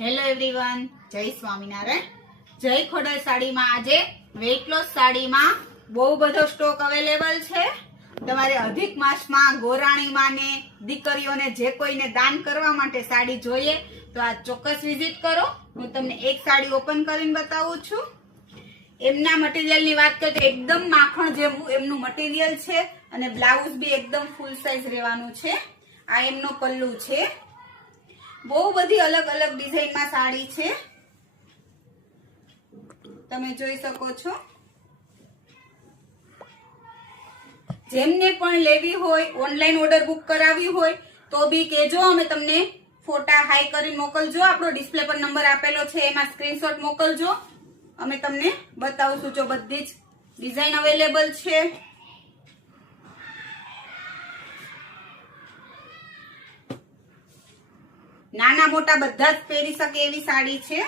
Hello everyone, જય સ્વામિનારાયણ, જય ખોડલ સાડીમાં આજે વેઇટ લોસ સાડીમાં બહુ બધો સ્ટોક અવેલેબલ છે. તમારે અધિક માસમાં ગોરાણીમાં ને દીકરીઓને જે કોઈને દાન કરવા માટે સાડી જોઈએ તો આ ચોક્કસ વિઝિટ કરો. હું તમને એક સાડી ઓપન કરીને બતાવું છું. એમના મટીરિયલની વાત કરીએ તો એકદમ માખણ જેવું એમનું મટીરિયલ છે અને બ્લાઉઝ બી એકદમ ફૂલ સાઇઝ રહેવાનું છે. આ એમનો પલ્લુ છે. બહુ બધી અલગ અલગ ડિઝાઇનમાં સાડી છે, તમે જોઈ શકો છો. જેમને પણ લેવી હોય, ઓનલાઈન ઓર્ડર બુક કરાવી હોય તો બી કહેજો, અમે તમને ફોટા હાઈ કરીને મોકલજો. આપણો ડિસ્પ્લે પર નંબર આપેલો છે, એમાં સ્ક્રીનશોટ મોકલજો, અમે તમને બતાવશું. જો બધી જ ડિઝાઇન અવેલેબલ છે. નાના મોટા બધા જ પહેરી શકે એવી સાડી છે.